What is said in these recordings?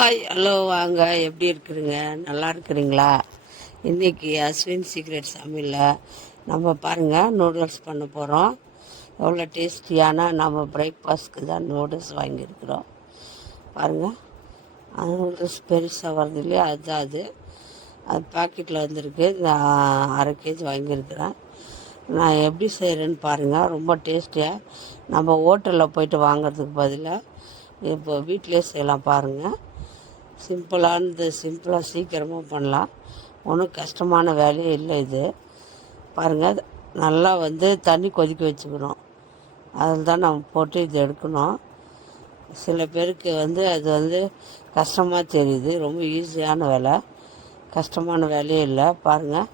Hi hello வாங்க, எப்படி இருக்கிறீங்க? நல்லா இருக்கிறீங்களா? இன்றைக்கி அஸ்வின் சீக்ரெட் சமையலில் நம்ம பாருங்கள் நூடுல்ஸ் பண்ண போகிறோம். எவ்வளோ டேஸ்டியான நம்ம பிரேக்ஃபாஸ்ட்க்கு தான் நூடுல்ஸ் வாங்கியிருக்கிறோம். பாருங்கள், அது நூடுல்ஸ் பெருசாக வருது இல்லையா, அதுதான் அது பாக்கெட்டில் வந்துருக்கு. நான் 1/2 kg வாங்கியிருக்கிறேன். நான் எப்படி செய்கிறேன்னு பாருங்கள். ரொம்ப டேஸ்டியாக நம்ம ஹோட்டலில் போயிட்டு வாங்கிறதுக்கு பதிலாக இப்போ வீட்டிலே செய்யலாம். பாருங்கள், சிம்பிளாக சீக்கிரமாக பண்ணலாம். ஒன்றும் கஷ்டமான வேலையே இல்லை இது. பாருங்கள், நல்லா தண்ணி கொதிக்க வச்சுக்கணும். அதில் தான் நம்ம போட்டு இது எடுக்கணும். சில பேருக்கு அது கஷ்டமாக தெரியுது. ரொம்ப ஈஸியான வேலை, கஷ்டமான வேலையே இல்லை. பாருங்கள்,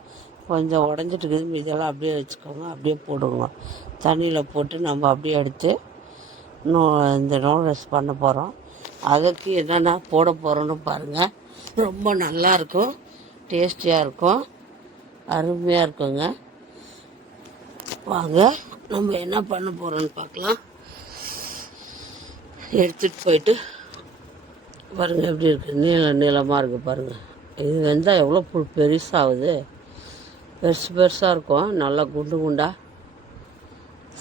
கொஞ்சம் உடஞ்சிட்டு இருக்குது. இதெல்லாம் அப்படியே வச்சுக்கோங்க, அப்படியே போடுங்க. தண்ணியில் போட்டு நம்ம அப்படியே எடுத்து இந்த நூடுல்ஸ் பண்ண போகிறோம். அதுக்கு என்னென்ன போட போகிறோன்னு பாருங்கள். ரொம்ப நல்லாயிருக்கும், டேஸ்டியாக இருக்கும், அருமையாக இருக்குங்க. வாங்க, நம்ம என்ன பண்ண போகிறோன்னு பார்க்கலாம். எடுத்துகிட்டு போயிட்டு பாருங்கள் எப்படி இருக்குது. நீளமாக இருக்குது பாருங்கள். இது வெந்தால் எவ்வளோ பெருசாகுது. பெருசாக இருக்கும், நல்லா குண்டு குண்டாக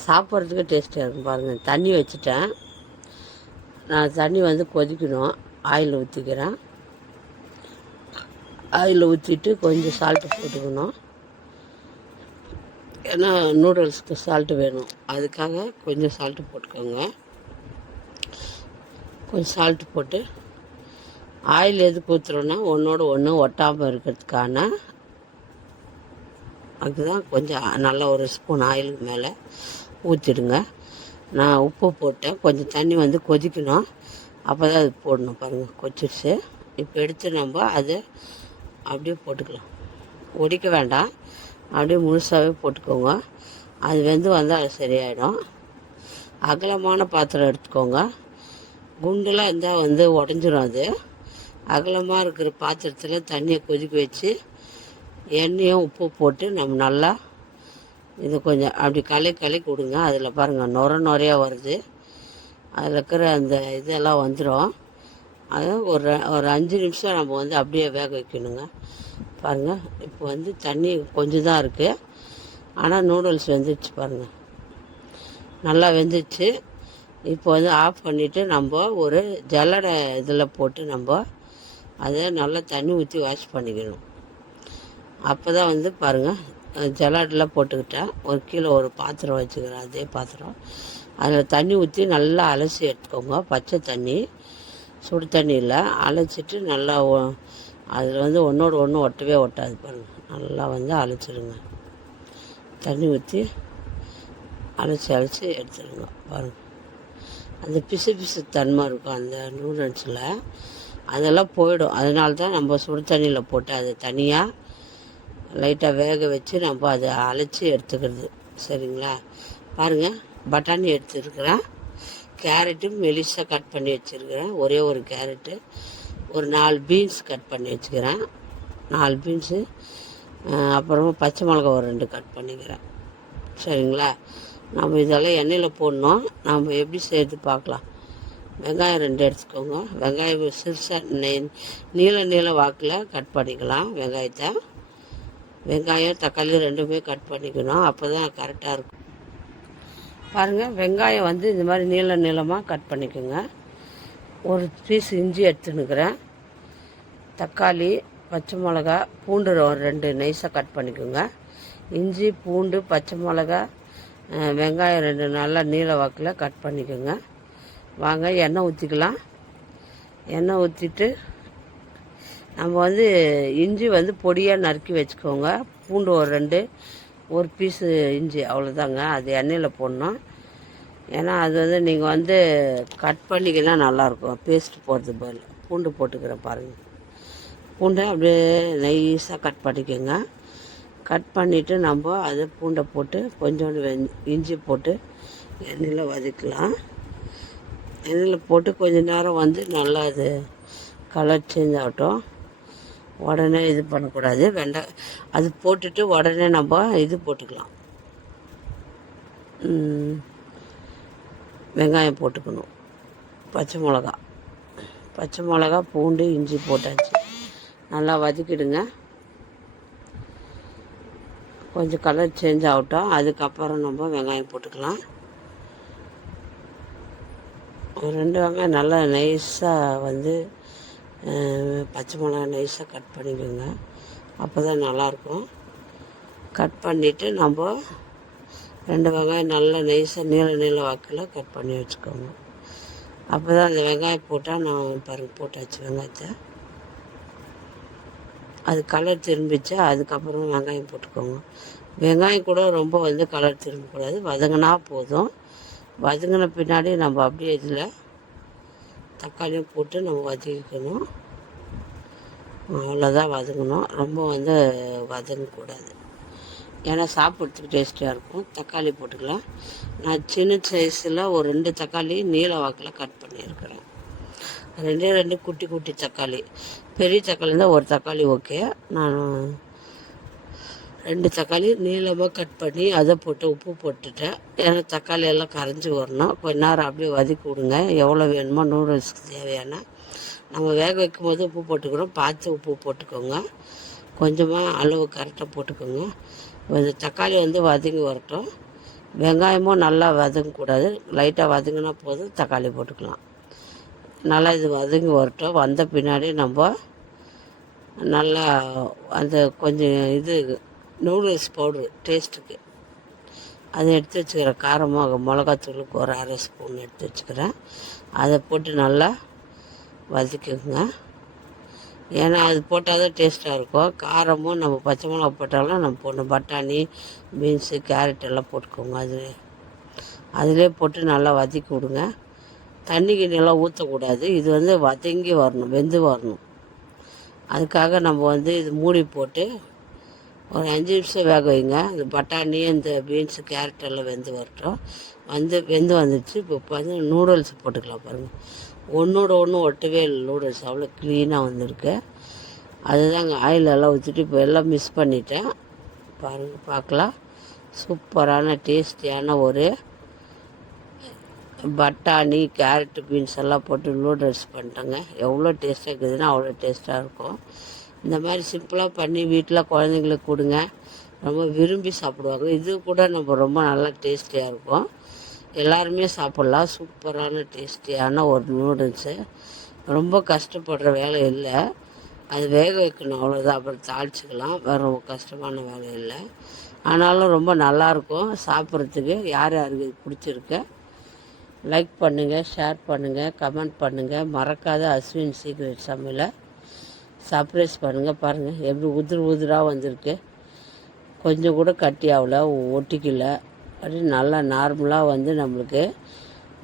சாப்பிட்றதுக்கு டேஸ்டியாக இருக்கும். பாருங்கள், தண்ணி வச்சுட்டேன். நான் தண்ணி கொதிக்கணும். ஆயில் ஊற்றிக்கிறேன். ஆயில் ஊற்றிட்டு கொஞ்சம் சால்ட்டு போட்டுக்கணும். ஏன்னா நூடுல்ஸ்க்கு சால்ட்டு வேணும், அதுக்காக கொஞ்சம் சால்ட்டு போட்டுக்கோங்க. கொஞ்சம் சால்ட்டு போட்டு ஆயில் எதுக்கு ஊற்றுறோன்னா ஒன்றோடு ஒன்று ஒட்டாமல் இருக்கிறதுக்கான. அதுதான் கொஞ்சம் நல்லா ஒரு ஸ்பூன் ஆயிலுக்கு மேலே ஊற்றிடுங்க. நான் உப்பு போட்டேன். கொஞ்சம் தண்ணி கொதிக்கணும், அப்போ தான் அது போடணும். பாருங்கள், கொதிச்சிடுச்சு. இப்போ எடுத்து நம்ம அதை அப்படியே போட்டுக்கலாம். ஒடிக்க வேண்டாம், அப்படியே முழுசாகவே போட்டுக்கோங்க. அது வந்தால் அது சரியாயிடும். அகலமான பாத்திரம் எடுத்துக்கோங்க. குண்டெலாம் இருந்தால் உடஞ்சிரும். அது அகலமாக இருக்கிற பாத்திரத்தில் தண்ணியை கொதிக்க வச்சு எண்ணெயும் உப்பு போட்டு நம்ம நல்லா இது கொஞ்சம் அப்படி கலக்கி கொடுங்க. அதில் பாருங்கள், நுரையாக வருது. அதில் இருக்கிற அந்த இதெல்லாம் வந்துடும். அதை ஒரு 5 நிமிஷம் நம்ம அப்படியே வேக வைக்கணுங்க. பாருங்கள், இப்போ தண்ணி கொஞ்சம் தான் இருக்குது, ஆனால் நூடுல்ஸ் வெந்துடுச்சு. பாருங்கள், நல்லா வெந்துடுச்சு. இப்போ ஆஃப் பண்ணிவிட்டு நம்ம ஒரு ஜல்லடை இதில் போட்டு நம்ம அதை நல்லா தண்ணி ஊற்றி வாஷ் பண்ணிக்கணும். அப்போ தான் பாருங்கள், ஜலாட்டில் போட்டுக்கிட்டேன். கீழே ஒரு பாத்திரம் வச்சுக்கிறேன், அதே பாத்திரம். அதில் தண்ணி ஊற்றி நல்லா அலசி எடுத்துக்கோங்க. பச்சை தண்ணி, சுடு தண்ணியில் அலசிட்டு நல்லா அதில் ஒன்றோடு ஒன்று ஒட்டவே ஒட்டாது. பாருங்கள், நல்லா அலசிடுங்க. தண்ணி ஊற்றி அலசி எடுத்துடுங்க. பாருங்கள், அந்த பிசு தன்மை இருக்கும் அந்த நூடுல்ஸில், அதெல்லாம் போயிடும். அதனால தான் நம்ம சுடு தண்ணியில் போட்டு அதை தனியாக லைட்டாக வேக வச்சு நம்ம அதை அலசி எடுத்துக்கிறது. சரிங்களா? பாருங்கள், பட்டாணி எடுத்துருக்கிறேன். கேரட்டு மெலிசாக கட் பண்ணி வச்சுருக்கிறேன். ஒரே ஒரு கேரட்டு. ஒரு 4 பீன்ஸ் கட் பண்ணி வச்சுக்கிறேன். 4 பீன்ஸு. அப்புறமா பச்சை மிளகா ஒரு 2 கட் பண்ணிக்கிறேன். சரிங்களா? நம்ம இதெல்லாம் எண்ணெயில் போடணும். நம்ம எப்படி செய்கிறது பார்க்கலாம். வெங்காயம் 2 எடுத்துக்கோங்க. வெங்காயம் சிறுசாக நீள வாக்கில் கட் பண்ணிக்கலாம். வெங்காயம் தக்காளி 2மே கட் பண்ணிக்கணும், அப்போ தான் கரெக்டாக இருக்கும். பாருங்கள், வெங்காயம் இந்த மாதிரி நீளமாக கட் பண்ணிக்கோங்க. ஒரு பீஸ் இஞ்சி எடுத்துன்னுக்கிறேன். தக்காளி, பச்சை மிளகா, பூண்டு ஒரு 2 நைஸாக கட் பண்ணிக்கோங்க. இஞ்சி, பூண்டு, பச்சை மிளகா, வெங்காயம் 2 நல்லா நீள வாக்கில் கட் பண்ணிக்கோங்க. வாங்க, எண்ணெய் ஊற்றிக்கலாம். எண்ணெய் ஊற்றிட்டு நம்ம இஞ்சி பொடியாக நறுக்கி வச்சுக்கோங்க. பூண்டு ஒரு 2, ஒரு பீஸு இஞ்சி, அவ்வளோதாங்க. அது எண்ணெயில் போடணும். ஏன்னா அது நீங்கள் கட் பண்ணிக்கினா நல்லாயிருக்கும். பேஸ்ட் போடுறது பதில் பூண்டு போட்டுக்கிறேன். பாருங்கள், பூண்டை அப்படியே நைஸாக கட் பண்ணிக்கோங்க. கட் பண்ணிவிட்டு நம்ம அதை பூண்டை போட்டு கொஞ்சோண்டு இஞ்சி போட்டு எண்ணெயில் வதக்கலாம். எண்ணெயில் போட்டு கொஞ்சம் நேரம் நல்லா அது கலர் சேஞ்ச் ஆகட்டும். உடனே இது பண்ணக்கூடாது. அது போட்டுட்டு உடனே நம்ம இது போட்டுக்கலாம். வெங்காயம் போட்டுக்கணும், பச்சை மிளகா பச்சை மிளகா, பூண்டு, இஞ்சி போட்டாச்சு. நல்லா வதக்கிடுங்க. கொஞ்சம் கலர் சேஞ்ச் ஆகட்டும். அதுக்கப்புறம் நம்ம வெங்காயம் போட்டுக்கலாம். ஒரு 2 வெங்காயம் நல்லா நைஸாக வந்து பச்சை மிளகா நைஸாக கட் பண்ணிக்கோங்க. அப்போ தான் நல்லாயிருக்கும். கட் பண்ணிவிட்டு நம்ம 2 வெங்காயம் நல்லா நைஸாக நீள வாக்கில் கட் பண்ணி வச்சுக்கோங்க. அப்போ தான் அந்த வெங்காயம் போட்டால் நான் போட்டாச்சு வெங்காயத்தை. அது கலர் திரும்பிச்சு. அதுக்கப்புறம் வெங்காயம் போட்டுக்கோங்க. வெங்காயம் கூட ரொம்ப வந்து கலர் திரும்பக்கூடாது, வதங்கினா போதும். வதங்கின பின்னாடி நம்ம அப்படியே இதில் தக்காளியும் போட்டு நம்ம வதக்கிக்கணும். அவ்வளோதான் வதங்கணும். ரொம்ப வந்து வதங்கக்கூடாது, ஏன்னா சாப்பிட்றதுக்கு டேஸ்ட்டாக இருக்கும். தக்காளி போட்டுக்கலாம். நான் சின்ன சைஸில் ஒரு 2 தக்காளி நீல வாக்கில் கட் பண்ணியிருக்கிறேன். 2 குட்டி தக்காளி. பெரிய தக்காளி இருந்தால் ஒரு தக்காளி ஓகே. நான் 2 தக்காளி நீளமாக கட் பண்ணி அதை போட்டு உப்பு போட்டுட்டேன். ஏன்னா தக்காளி எல்லாம் கரைஞ்சி வரணும். கொஞ்ச நேரம் அப்படியே வதக்கி விடுங்க. எவ்வளோ வேணுமோ நூடுல்ஸ்க்கு தேவையான நம்ம வேக வைக்கும் போது உப்பு போட்டுக்கிறோம். பார்த்து உப்பு போட்டுக்கோங்க. கொஞ்சமாக அளவு கரெக்டாக போட்டுக்கோங்க. இந்த தக்காளி வந்து வதங்கி வரட்டும். வெங்காயமும் நல்லா வதங்கக்கூடாது, லைட்டாக வதங்கினா போதும். தக்காளி போட்டுக்கலாம். நல்லா இது வதங்கி வரட்டும். வந்த பின்னாடி நம்ம நல்லா அந்த கொஞ்சம் இது நூடுல்ஸ் பவுட்ரு டேஸ்ட்டுக்கு அதை எடுத்து வச்சுக்கிறேன். காரமாக மிளகாத்தூளுக்கு ஒரு 1/2 ஸ்பூன் எடுத்து வச்சுக்கிறேன். அதை போட்டு நல்லா வதக்கிக்கோங்க. ஏன்னா அது போட்டால் தான் டேஸ்ட்டாக இருக்கும். காரமும் நம்ம பச்சை மிளகா போட்டாலும் நம்ம போடணும். பட்டாணி, பீன்ஸு, கேரட் எல்லாம் போட்டுக்கோங்க. அதிலே போட்டு நல்லா வதக்கி விடுங்க. தண்ணி கிண்ணெல்லாம் ஊற்றக்கூடாது. இது வந்து வதங்கி வரணும், வெந்து வரணும். அதுக்காக நம்ம வந்து இது மூடி போட்டு ஒரு 5 நிமிஷம் வேக வைங்க. இந்த பட்டாணி, இந்த பீன்ஸு, கேரட் எல்லாம் வெந்து வரட்டும். வெந்து வந்துடுச்சு. இப்போ வந்து நூடுல்ஸ் போட்டுக்கலாம். பாருங்கள், ஒன்றோட ஒன்று ஒட்டவே இல்லை. நூடுல்ஸ் அவ்வளோ க்ளீனாக வந்திருக்கு. அதுதாங்க ஆயில் எல்லாம் ஊற்றிட்டு இப்போ எல்லாம் மிக்ஸ் பண்ணிட்டேன். பாருங்கள், பார்க்கலாம். சூப்பரான டேஸ்டியான ஒரு பட்டாணி, கேரட்டு, பீன்ஸ் எல்லாம் போட்டு நூடுல்ஸ் பண்ணிட்டேங்க. எவ்வளோ டேஸ்ட்டாக இருக்குதுன்னா அவ்வளோ டேஸ்ட்டாக இருக்கும். இந்த மாதிரி சிம்பிளாக பண்ணி வீட்டில் குழந்தைங்களுக்கு கொடுங்க. ரொம்ப விரும்பி சாப்பிடுவாங்க. இது கூட நம்ம ரொம்ப நல்லா டேஸ்டியாக இருக்கும். எல்லாருமே சாப்பிட்லாம். சூப்பரான டேஸ்டியான ஒரு நூடுல்ஸு. ரொம்ப கஷ்டப்படுற வேலை இல்லை. அது வேக வைக்கணும், அவ்வளோதான். அப்புறம் தாளிச்சிக்கலாம். வேறு கஷ்டமான வேலை இல்லை. ஆனாலும் ரொம்ப நல்லாயிருக்கும் சாப்பிட்றதுக்கு. யார் யாருக்கு இது பிடிச்சிருக்கு லைக் பண்ணுங்கள், ஷேர் பண்ணுங்கள், கமெண்ட் பண்ணுங்கள். மறக்காத அஸ்வின் சீக்ரெட் சமையலை சர்ப்ரைஸ் பண்ணுங்கள். பாருங்கள் எப்படி உதிராக வந்திருக்கு. கொஞ்சம் கூட கட்டி ஆகல, ஒட்டிக்கல. அப்படி நல்லா நார்மலாக வந்து நம்மளுக்கு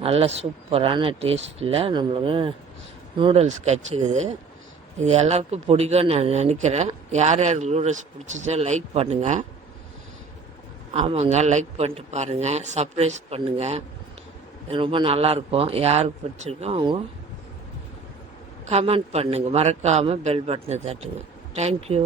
நல்ல சூப்பரான டேஸ்ட்டில் நம்மளுக்கு நூடுல்ஸ் கிடச்சிக்குது. இது எல்லாருக்கும் பிடிக்கும்னு நான் நினைக்கிறேன். யார் யாருக்கு நூடுல்ஸ் பிடிச்சிச்சோ லைக் பண்ணுங்கள். ஆமாங்க, லைக் பண்ணிட்டு பாருங்கள், சர்ப்ரைஸ் பண்ணுங்கள். ரொம்ப நல்லாயிருக்கும். யாருக்கு பிடிச்சிருக்கோ அவங்க கமெண்ட் பண்ணுங்கள். மறக்காமல் பெல் பட்டனை தட்டுங்க. தேங்க்யூ.